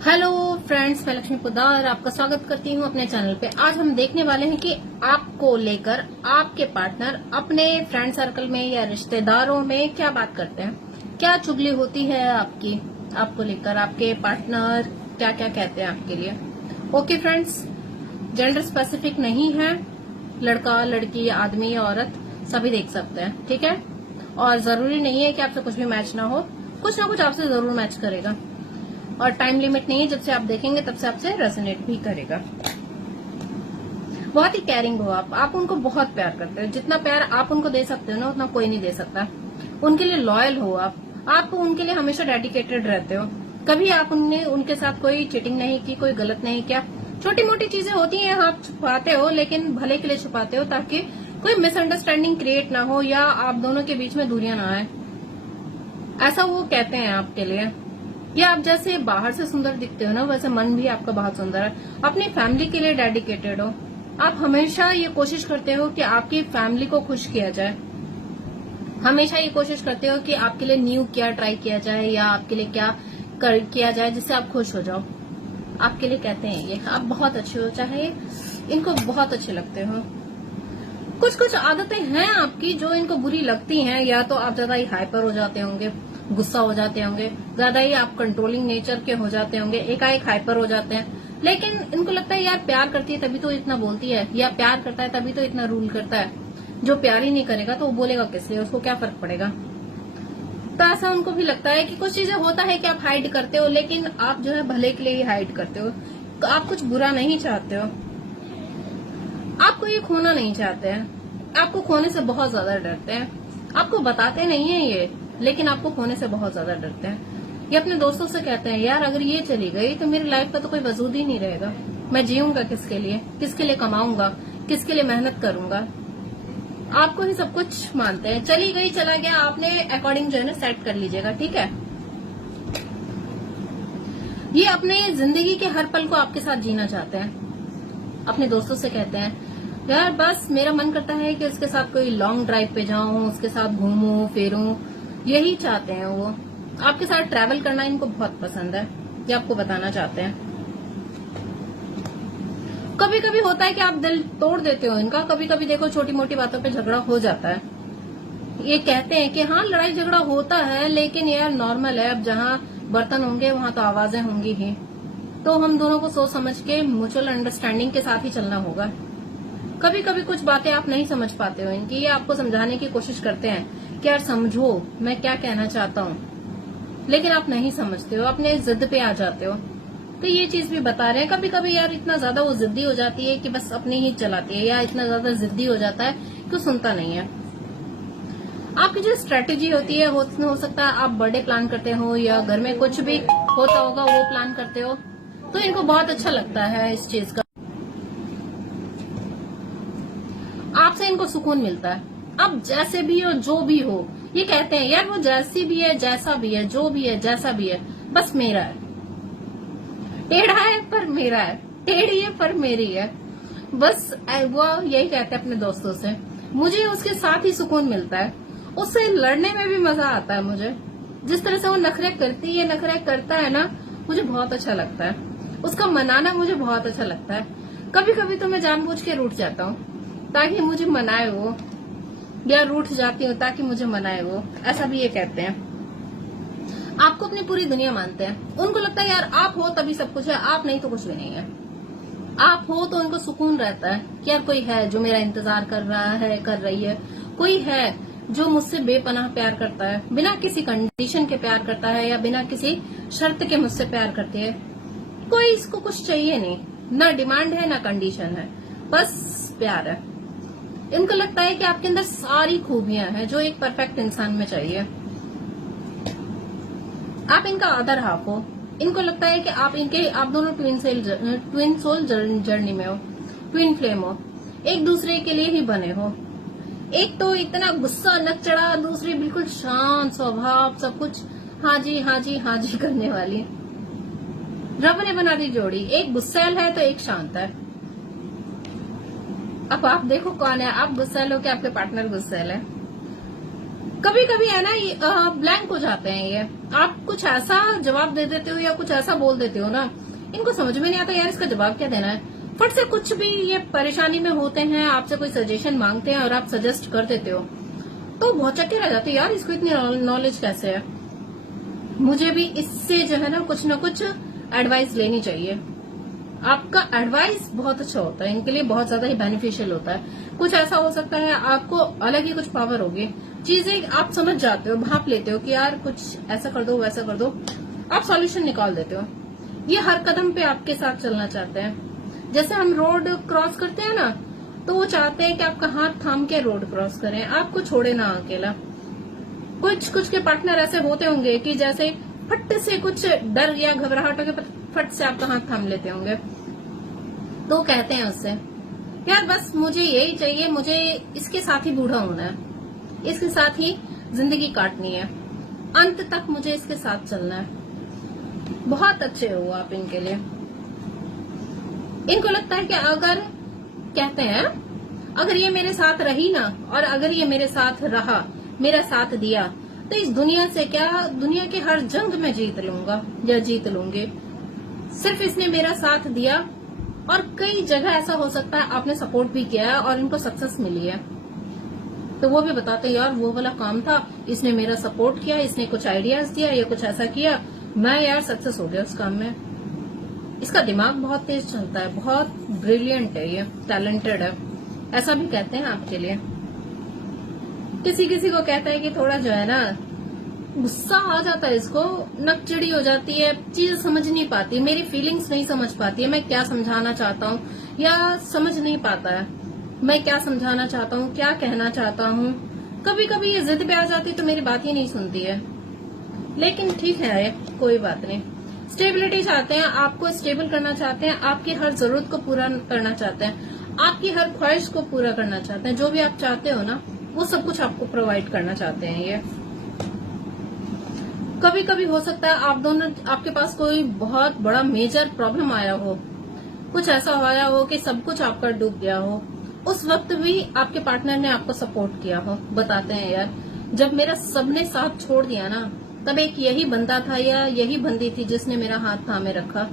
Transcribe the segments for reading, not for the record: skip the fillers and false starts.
Hello friends, मैं लक्ष्मी पोद्दार आपका स्वागत करती हूँ अपने चैनल पे। आज हम देखने वाले हैं कि आपको लेकर आपके पार्टनर अपने फ्रेंड सर्कल में या रिश्तेदारों में क्या बात करते हैं, क्या चुगली होती है आपको लेकर। आपके पार्टनर क्या क्या कहते हैं आपके लिए। ओके फ्रेंड्स, जेंडर स्पेसिफिक नहीं है, लड़का लड़की आदमी औरत सभी देख सकते हैं, ठीक है। और जरूरी नहीं है कि आपसे कुछ भी मैच ना हो, कुछ ना कुछ आपसे जरूर मैच करेगा। और टाइम लिमिट नहीं है, जब से आप देखेंगे तब से आपसे रेजोनेट भी करेगा। बहुत ही केयरिंग हो आप उनको बहुत प्यार करते हो। जितना प्यार आप उनको दे सकते हो ना, उतना कोई नहीं दे सकता। उनके लिए लॉयल हो आप उनके लिए हमेशा डेडिकेटेड रहते हो। कभी आपने उनके साथ कोई चीटिंग नहीं की, कोई गलत नहीं किया। छोटी मोटी चीजें होती हैं, आप छुपाते हो, लेकिन भले के लिए छुपाते हो ताकि कोई मिसअंडरस्टैंडिंग क्रिएट ना हो या आप दोनों के बीच में दूरियां ना आए। ऐसा वो कहते हैं आपके लिए। या आप जैसे बाहर से सुंदर दिखते हो ना, वैसे मन भी आपका बहुत सुंदर है। अपनी फैमिली के लिए डेडिकेटेड हो। आप हमेशा ये कोशिश करते हो कि आपकी फैमिली को खुश किया जाए। हमेशा ये कोशिश करते हो कि आपके लिए न्यू क्या ट्राई किया जाए या आपके लिए क्या किया जाए जिससे आप खुश हो जाओ। आपके लिए कहते हैं ये। आप बहुत अच्छे हो, चाहे इनको बहुत अच्छे लगते हो। कुछ कुछ आदतें हैं आपकी जो इनको बुरी लगती हैं। या तो आप ज्यादा ही हाइपर हो जाते होंगे, गुस्सा हो जाते होंगे, ज्यादा ही आप कंट्रोलिंग नेचर के हो जाते होंगे, एकाएक हाइपर हो जाते हैं। लेकिन इनको लगता है यार प्यार करती है तभी तो इतना बोलती है, या प्यार करता है तभी तो इतना रूल करता है। जो प्यार ही नहीं करेगा तो वो बोलेगा किस लिए, उसको क्या फर्क पड़ेगा। तो ऐसा उनको भी लगता है कि कुछ चीजें होता है कि आप हाइड करते हो, लेकिन आप जो है भले के लिए ही हाइड करते हो। तो आप कुछ बुरा नहीं चाहते हो, आपको ये खोना नहीं चाहते हैं। आपको खोने से बहुत ज्यादा डरते हैं। आपको बताते नहीं है ये, लेकिन आपको खोने से बहुत ज्यादा डरते हैं। ये अपने दोस्तों से कहते हैं यार अगर ये चली गई तो मेरी लाइफ का तो कोई वजूद ही नहीं रहेगा। मैं जीऊंगा किसके लिए कमाऊंगा, किसके लिए मेहनत करूंगा। आपको ही सब कुछ मानते हैं। चली गई चला गया, आपने अकॉर्डिंग जो है ना सेट कर लीजिएगा, ठीक है। ये अपने जिंदगी के हर पल को आपके साथ जीना चाहते हैं। अपने दोस्तों से कहते हैं यार बस मेरा मन करता है कि उसके साथ कोई लॉन्ग ड्राइव पे जाऊं, उसके साथ घूमूं फिरूं, यही चाहते हैं वो। आपके साथ ट्रैवल करना इनको बहुत पसंद है, ये आपको बताना चाहते हैं। कभी कभी होता है कि आप दिल तोड़ देते हो इनका। कभी कभी देखो छोटी मोटी बातों पे झगड़ा हो जाता है। ये कहते हैं कि हाँ लड़ाई झगड़ा होता है, लेकिन यार नॉर्मल है। अब जहाँ बर्तन होंगे वहां तो आवाजें होंगी ही। तो हम दोनों को सोच समझ के म्यूचुअल अंडरस्टैंडिंग के साथ ही चलना होगा। कभी कभी कुछ बातें आप नहीं समझ पाते हो इनकी, ये आपको समझाने की कोशिश करते हैं कि यार समझो मैं क्या कहना चाहता हूँ, लेकिन आप नहीं समझते हो, अपने जिद पे आ जाते हो। तो ये चीज भी बता रहे हैं। कभी कभी यार इतना ज्यादा वो जिद्दी हो जाती है कि बस अपनी ही चलाती है, या इतना ज्यादा जिद्दी हो जाता है कि सुनता नहीं है। आपकी जो स्ट्रेटेजी होती है, हो सकता है आप बर्थडे प्लान करते हो या घर में कुछ भी होता होगा वो प्लान करते हो, तो इनको बहुत अच्छा लगता है इस चीज का। आपसे इनको सुकून मिलता है। अब जैसे भी हो जो भी हो, ये कहते हैं यार वो जैसी भी है, जैसा भी है, जो भी है, जैसा भी है, बस मेरा है। टेढ़ा है पर मेरा है, टेढ़ी है पर मेरी है। बस वो यही कहते हैं अपने दोस्तों से। मुझे उसके साथ ही सुकून मिलता है, उससे लड़ने में भी मजा आता है मुझे। जिस तरह से वो नखरे करती है, नखरे करता है ना, मुझे बहुत अच्छा लगता है। उसका मनाना मुझे बहुत अच्छा लगता है। कभी कभी तो मैं जानबूझ के रूठ जाता हूँ ताकि मुझे मनाए वो, या रूठ जाती हूँ ताकि मुझे मनाए वो। ऐसा भी ये कहते हैं। आपको अपनी पूरी दुनिया मानते हैं। उनको लगता है यार आप हो तभी सब कुछ है, आप नहीं तो कुछ भी नहीं है। आप हो तो उनको सुकून रहता है कि यार कोई है जो मेरा इंतजार कर रहा है, कर रही है। कोई है जो मुझसे बेपनाह प्यार करता है, बिना किसी कंडीशन के प्यार करता है, या बिना किसी शर्त के मुझसे प्यार करती है। कोई इसको कुछ चाहिए नहीं, ना डिमांड है ना कंडीशन है, बस प्यार है। इनको लगता है कि आपके अंदर सारी खूबियां हैं जो एक परफेक्ट इंसान में चाहिए। आप इनका अदर हाफ हो। इनको लगता है कि आप दोनों ट्विन सोल जर्नी में हो, ट्विन फ्लेम हो, एक दूसरे के लिए ही बने हो। एक तो इतना गुस्सा नकचड़ा, दूसरी बिल्कुल शांत स्वभाव, सब कुछ हाँ जी हाँ जी हाँ जी करने वाली। रब ने बना दी जोड़ी, एक गुस्सैल है तो एक शांत है। अब आप देखो कौन है, आप गुस्सैल हो कि आपके पार्टनर गुस्सैल है। कभी कभी है ना ब्लैंक हो जाते हैं ये। आप कुछ ऐसा जवाब दे देते हो या कुछ ऐसा बोल देते हो ना, इनको समझ में नहीं आता यार इसका जवाब क्या देना है। फट से कुछ भी ये परेशानी में होते हैं, आपसे कोई सजेशन मांगते हैं और आप सजेस्ट कर देते हो, तो बहुत चक्के रह जाते हैं यार, इसको इतनी नॉलेज कैसे है। मुझे भी इससे जो है ना कुछ एडवाइस लेनी चाहिए। आपका एडवाइस बहुत अच्छा होता है, इनके लिए बहुत ज्यादा ही बेनिफिशियल होता है। कुछ ऐसा हो सकता है आपको अलग ही कुछ पावर होगी, चीजें आप समझ जाते हो, भाप लेते हो कि यार कुछ ऐसा कर दो वैसा कर दो, आप सॉल्यूशन निकाल देते हो। ये हर कदम पे आपके साथ चलना चाहते हैं। जैसे हम रोड क्रॉस करते हैं ना, तो वो चाहते हैं कि आपका हाथ थाम के रोड क्रॉस करें, आपको छोड़े ना अकेला। कुछ के पार्टनर ऐसे होते होंगे कि जैसे फट से कुछ डर या घबराहट के फट से आपका हाथ थाम लेते होंगे, तो कहते हैं उससे यार बस मुझे यही चाहिए, मुझे इसके साथ ही बूढ़ा होना है, इसके साथ ही जिंदगी काटनी है, अंत तक मुझे इसके साथ चलना है। बहुत अच्छे हो आप इनके लिए। इनको लगता है कि अगर कहते हैं अगर ये मेरे साथ रही ना, और अगर ये मेरे साथ रहा, मेरा साथ दिया, तो इस दुनिया से क्या, दुनिया के हर जंग में जीत लूंगा या जीत लूंगी। सिर्फ इसने मेरा साथ दिया, और कई जगह ऐसा हो सकता है आपने सपोर्ट भी किया है और इनको सक्सेस मिली है, तो वो भी बताते हैं यार वो वाला काम था, इसने मेरा सपोर्ट किया, इसने कुछ आइडियाज दिया या कुछ ऐसा किया, मैं यार सक्सेस हो गया उस काम में। इसका दिमाग बहुत तेज चलता है, बहुत ब्रिलियंट है, ये टैलेंटेड है, ऐसा भी कहते हैं आपके लिए। किसी किसी को कहता है कि थोड़ा जो है ना गुस्सा आ जाता है, इसको नकचिड़ी हो जाती है, चीज समझ नहीं पाती, मेरी फीलिंग्स नहीं समझ पाती है, मैं क्या समझाना चाहता हूँ या समझ नहीं पाता है, मैं क्या समझाना चाहता हूँ, क्या कहना चाहता हूँ। कभी कभी ये जिद पे आ जाती तो मेरी बात ही नहीं सुनती है, लेकिन ठीक है कोई बात नहीं। स्टेबिलिटी चाहते हैं, आपको स्टेबल करना चाहते हैं, आपकी हर जरूरत को पूरा करना चाहते हैं, आपकी हर ख्वाहिश को पूरा करना चाहते हैं, जो भी आप चाहते हो ना वो सब कुछ आपको प्रोवाइड करना चाहते हैं ये। कभी कभी हो सकता है आप दोनों, आपके पास कोई बहुत बड़ा मेजर प्रॉब्लम आया हो, कुछ ऐसा आया हो कि सब कुछ आपका डूब गया हो, उस वक्त भी आपके पार्टनर ने आपको सपोर्ट किया हो। बताते हैं यार जब मेरा सबने साथ छोड़ दिया ना, तब एक यही बंदा था या यही बंदी थी जिसने मेरा हाथ थामे रखा।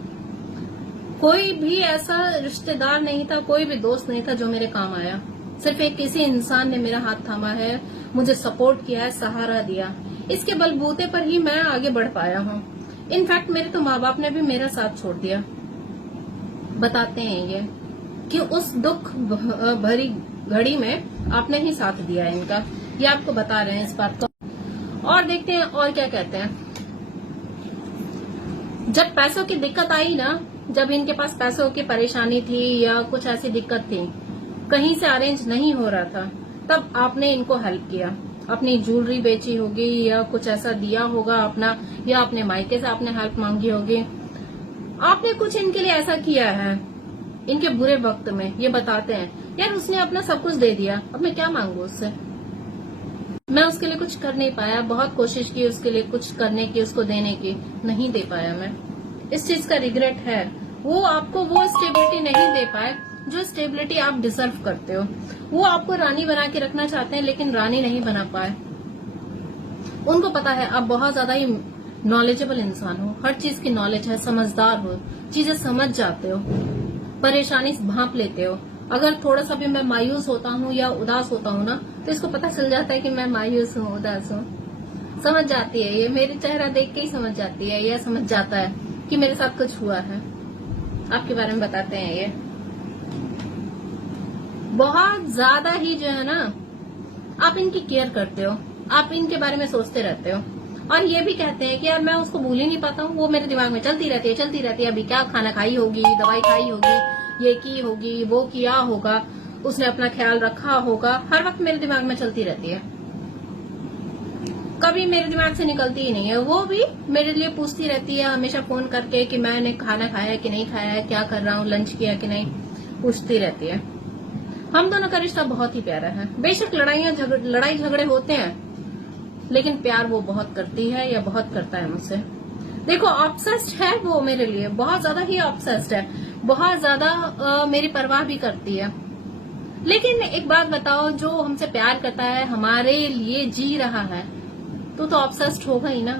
कोई भी ऐसा रिश्तेदार नहीं था, कोई भी दोस्त नहीं था जो मेरे काम आया, सिर्फ एक किसी इंसान ने मेरा हाथ थामा है, मुझे सपोर्ट किया है, सहारा दिया, इसके बलबूते पर ही मैं आगे बढ़ पाया हूँ। इनफैक्ट मेरे तो माँ बाप ने भी मेरा साथ छोड़ दिया। बताते हैं ये कि उस दुख भरी घड़ी में आपने ही साथ दिया है इनका, ये आपको बता रहे हैं इस बात को। और देखते हैं और क्या कहते हैं। जब पैसों की दिक्कत आई ना, जब इनके पास पैसों की परेशानी थी या कुछ ऐसी दिक्कत थी, कहीं से अरेंज नहीं हो रहा था, तब आपने इनको हेल्प किया, अपनी ज्वेलरी बेची होगी या कुछ ऐसा दिया होगा अपना, या अपने मायके से आपने हेल्प मांगी होगी, आपने कुछ इनके लिए ऐसा किया है इनके बुरे वक्त में। ये बताते हैं यार उसने अपना सब कुछ दे दिया, अब मैं क्या मांगू उससे, मैं उसके लिए कुछ कर नहीं पाया, बहुत कोशिश की उसके लिए कुछ करने की, उसको देने की, नहीं दे पाया मैं, इस चीज का रिग्रेट है। वो आपको वो स्टेबिलिटी नहीं दे पाए जो स्टेबिलिटी आप डिजर्व करते हो। वो आपको रानी बना के रखना चाहते हैं लेकिन रानी नहीं बना पाए। उनको पता है आप बहुत ज्यादा ही नॉलेजेबल इंसान हो, हर चीज की नॉलेज है, समझदार हो, चीजें समझ जाते हो, परेशानी भांप लेते हो। अगर थोड़ा सा भी मैं मायूस होता हूँ या उदास होता हूँ ना, तो इसको पता चल जाता है कि मैं मायूस हूँ, उदास हूँ। समझ जाती है ये, मेरे चेहरा देख के ही समझ जाती है, यह समझ जाता है कि मेरे साथ कुछ हुआ है। आपके बारे में बताते हैं ये बहुत ज्यादा ही जो है ना, आप इनकी केयर करते हो, आप इनके बारे में सोचते रहते हो, और ये भी कहते हैं कि यार मैं उसको भूल ही नहीं पाता हूँ, वो मेरे दिमाग में चलती रहती है। अभी क्या खाना खाई होगी, दवाई खाई होगी, ये की होगी, वो किया होगा, उसने अपना ख्याल रखा होगा, हर वक्त मेरे दिमाग में चलती रहती है, कभी मेरे दिमाग से निकलती ही नहीं है। वो भी मेरे लिए पूछती रहती है हमेशा फोन करके कि मैंने खाना खाया है कि नहीं खाया है, क्या कर रहा हूँ, लंच किया कि नहीं, पूछती रहती है। हम दोनों का रिश्ता बहुत ही प्यारा है। बेशक लड़ाई झगड़े होते हैं, लेकिन प्यार वो बहुत करती है या बहुत करता है मुझसे। देखो ऑब्सेस्ड है वो मेरे लिए, बहुत ज्यादा ही ऑब्सेस्ड है, बहुत ज्यादा मेरी परवाह भी करती है। लेकिन एक बात बताओ, जो हमसे प्यार करता है, हमारे लिए जी रहा है, तो ऑब्सेस्ड होगा ही ना।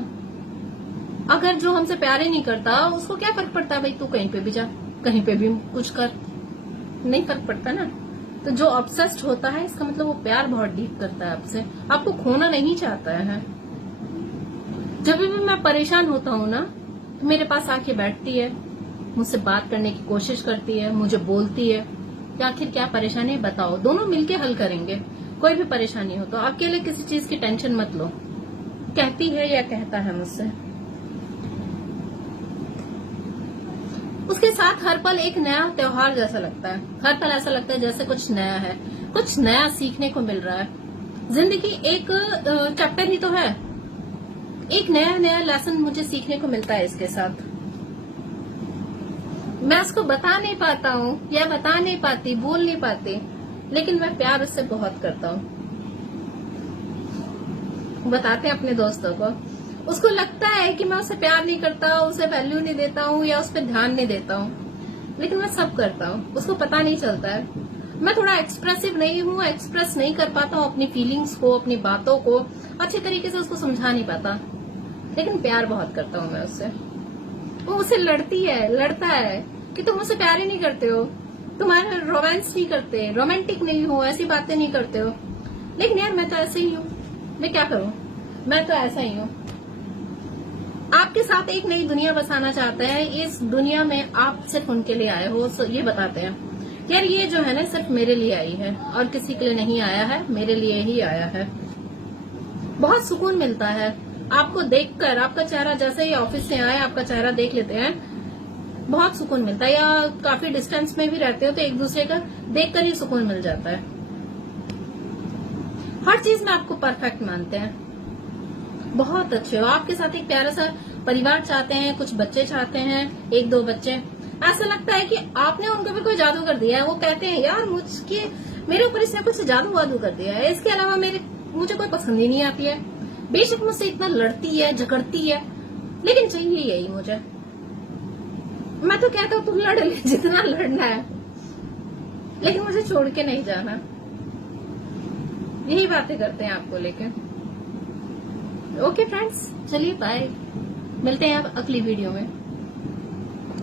अगर जो हमसे प्यार ही नहीं करता, उसको क्या फर्क पड़ता है भाई, तू कहीं पे भी जा, कहीं पे भी कुछ कर, नहीं फर्क पड़ता ना। तो जो ऑब्सेस्ड होता है, इसका मतलब वो प्यार बहुत डीप करता है आपसे, आपको खोना नहीं चाहता है। जब भी मैं परेशान होता हूँ ना, तो मेरे पास आके बैठती है, मुझसे बात करने की कोशिश करती है, मुझे बोलती है कि आखिर क्या परेशानी है बताओ, दोनों मिलके हल करेंगे। कोई भी परेशानी हो तो अकेले किसी चीज की टेंशन मत लो, कहती है या कहता है मुझसे। उसके साथ हर पल एक नया त्योहार जैसा लगता है, हर पल ऐसा लगता है जैसे कुछ नया है, कुछ नया सीखने को मिल रहा है। जिंदगी एक चैप्टर ही तो है, एक नया नया लेसन मुझे सीखने को मिलता है इसके साथ। मैं उसको बता नहीं पाता हूँ या बता नहीं पाती, बोल नहीं पाती, लेकिन मैं प्यार उससे बहुत करता हूँ। बताते हैं अपने दोस्तों को, उसको लगता है कि मैं उसे प्यार नहीं करता, उसे वैल्यू नहीं देता हूँ या उस पर ध्यान नहीं देता हूँ, लेकिन मैं सब करता हूँ, उसको पता नहीं चलता है। मैं थोड़ा एक्सप्रेसिव नहीं हूँ, एक्सप्रेस नहीं कर पाता हूँ अपनी फीलिंग्स को, अपनी बातों को अच्छे तरीके से उसको समझा नहीं पाता, लेकिन प्यार बहुत करता हूँ मैं उससे। वो मुझसे लड़ता है कि तुम मुझसे प्यार ही नहीं करते हो, तुम्हारे रोमांस नहीं करते, रोमांटिक नहीं हो, ऐसी बातें नहीं करते हो। लेकिन यार मैं तो ऐसे ही हूँ, मैं क्या करूँ, मैं तो ऐसा ही हूँ। आपके साथ एक नई दुनिया बसाना चाहते हैं, इस दुनिया में आप सिर्फ उनके लिए आए हो, ये बताते हैं यार ये जो है ना सिर्फ मेरे लिए आई है और किसी के लिए नहीं आया है, मेरे लिए ही आया है। बहुत सुकून मिलता है आपको देखकर, आपका चेहरा, जैसे ही ऑफिस से आए आपका चेहरा देख लेते हैं, बहुत सुकून मिलता है। या काफी डिस्टेंस में भी रहते हो तो एक दूसरे का देखकर ही सुकून मिल जाता है। हर चीज में आपको परफेक्ट मानते हैं, बहुत अच्छे हो। आपके साथ एक प्यारा सा परिवार चाहते हैं, कुछ बच्चे चाहते हैं, 1-2 बच्चे। ऐसा लगता है कि आपने उनके ऊपर कोई जादू कर दिया है। वो कहते हैं यार मेरे ऊपर इसने कुछ जादू वादू कर दिया है, इसके अलावा मुझे कोई पसंद ही नहीं आती है। बेशक मुझसे इतना लड़ती है, झगड़ती है, लेकिन चाहिए यही मुझे। मैं तो कहता हूँ तुम लड़ ले जितना लड़ना है, लेकिन मुझे छोड़ के नहीं जाना। यही बातें करते हैं आपको लेकर। ओके फ्रेंड्स, चलिए बाय, मिलते हैं अब अगली वीडियो में।